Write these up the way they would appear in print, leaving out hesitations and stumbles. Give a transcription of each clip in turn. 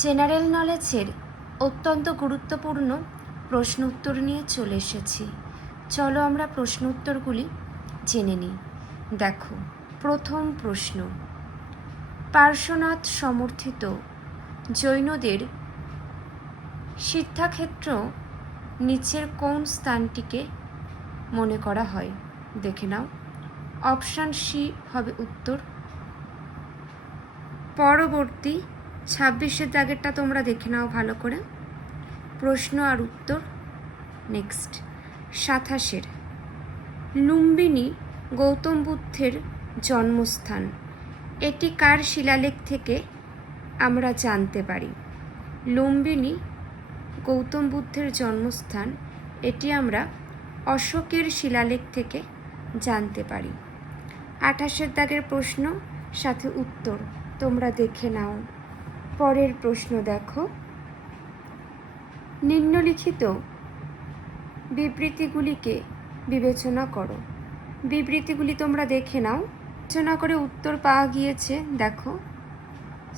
General নলেজের অত্যন্ত গুরুত্বপূর্ণ প্রশ্ন উত্তর নিয়ে চলে এসেছি। চলো আমরা প্রশ্ন উত্তরগুলি জেনে নিই। দেখো, প্রথম প্রশ্ন, পার্শ্বনাথ সমর্থিত জৈনদের সিদ্ধাক্ষেত্র নিচের কোন স্থানটিকে মনে করা হয়? দেখে নাও। অপশান সি হবে উত্তর। পরবর্তী 26-এর দাগেরটা তোমরা দেখে নাও ভালো করে। প্রশ্ন আর উত্তর। নেক্সট 27-এর, লুম্বিনী গৌতম বুদ্ধের জন্মস্থান, এটি কার শিলালেখ থেকে আমরা জানতে পারি? লুম্বিনী গৌতম বুদ্ধের জন্মস্থান, এটি আমরা অশোকের শিলালেখ থেকে জানতে পারি। 28-এর দাগের প্রশ্ন সাথে উত্তর তোমরা দেখে নাও। পরের প্রশ্ন দেখো, নিম্নলিখিত বিবৃতিগুলিকে বিবেচনা করো। বিবৃতিগুলি তোমরা দেখে নাও। বিবেচনা করে উত্তর পাওয়া গিয়েছে। দেখো,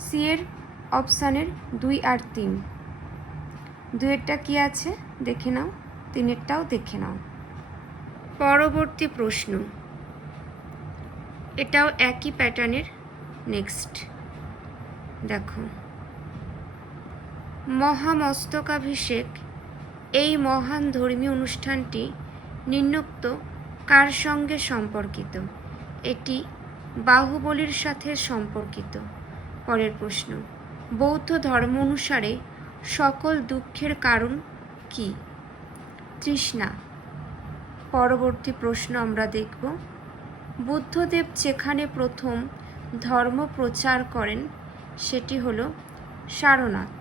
সি এর অপশানের 2 আর 3। 2-এরটা কি আছে দেখে নাও, 3-এরটাও দেখে নাও। পরবর্তী প্রশ্ন, এটাও একই প্যাটার্নের। নেক্সট দেখো, মহামস্তকাভিষেক এই মহান ধর্মীয় অনুষ্ঠানটি নিম্নোক্ত কার সঙ্গে সম্পর্কিত? এটি বাহুবলীর সাথে সম্পর্কিত। পরের প্রশ্ন, বৌদ্ধ ধর্ম অনুসারে সকল দুঃখের কারণ কি? তৃষ্ণা। পরবর্তী প্রশ্ন আমরা দেখব, বুদ্ধদেব যেখানে প্রথম ধর্ম প্রচার করেন সেটি হলো সারনাথ।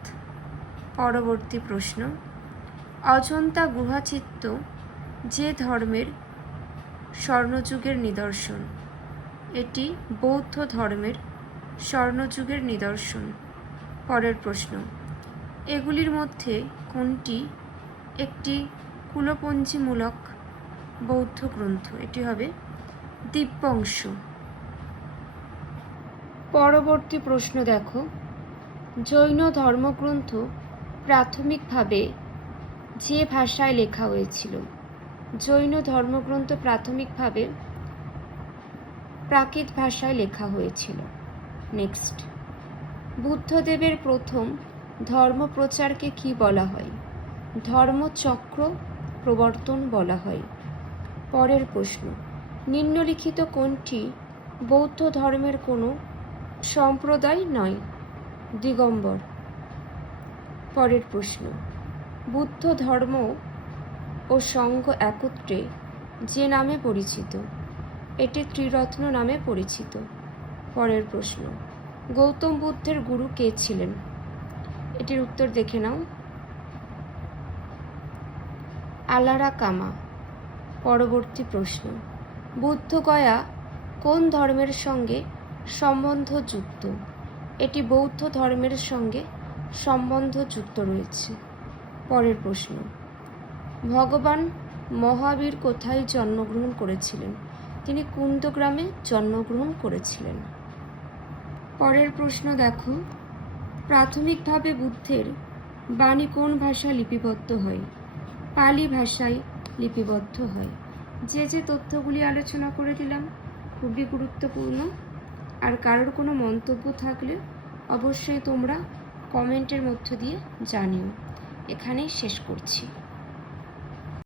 পরবর্তী প্রশ্ন, অজন্তা গুহাচিত্র যে ধর্মের স্বর্ণযুগের নিদর্শন? এটি বৌদ্ধ ধর্মের স্বর্ণযুগের নিদর্শন। পরের প্রশ্ন, এগুলির মধ্যে কোনটি একটি কুলপঞ্জিমূলক বৌদ্ধ গ্রন্থ? এটি হবে দিব্যংশ। পরবর্তী প্রশ্ন দেখো, জৈন ধর্মগ্রন্থ প্রাথমিকভাবে যে ভাষায় লেখা হয়েছিল? জৈন ধর্মগ্রন্থ প্রাথমিকভাবে প্রাকৃত ভাষায় লেখা হয়েছিল। নেক্সট, বুদ্ধদেবের প্রথম ধর্মপ্রচারকে কি বলা হয়? ধর্মচক্র প্রবর্তন বলা হয়। পরের প্রশ্ন, নিম্নলিখিত কোনটি বৌদ্ধ ধর্মের কোনো সম্প্রদায় নয়? দিগম্বর। পরের প্রশ্ন, বুদ্ধ ধর্ম ও সংঘ একত্রে যে নামে পরিচিত, এটি ত্রিরত্ন নামে পরিচিত। পরের প্রশ্ন, গৌতম বুদ্ধের গুরু কে ছিলেন? এটির উত্তর দেখে নাও, আলারা কামা। পরবর্তী প্রশ্ন, বুদ্ধগয়া কোন ধর্মের সঙ্গে সম্বন্ধযুক্ত? এটি বৌদ্ধ ধর্মের সঙ্গে সম্বন্ধযুক্ত রয়েছে। পরের প্রশ্ন, ভগবান মহাবীর কোথায় জন্মগ্রহণ করেছিলেন? তিনি কুন্দগ্রামে জন্মগ্রহণ করেছিলেন। পরের প্রশ্ন দেখো, প্রাথমিকভাবে বুদ্ধের বাণী কোন ভাষায় লিপিবদ্ধ হয়? পালি ভাষায় লিপিবদ্ধ হয়। যে তথ্যগুলি আলোচনা করে দিলাম খুবই গুরুত্বপূর্ণ। আর কারোর কোনো মন্তব্য থাকলে অবশ্যই তোমরা কমেন্টের মধ্য দিয়ে জানিও। এখানেই শেষ করছি।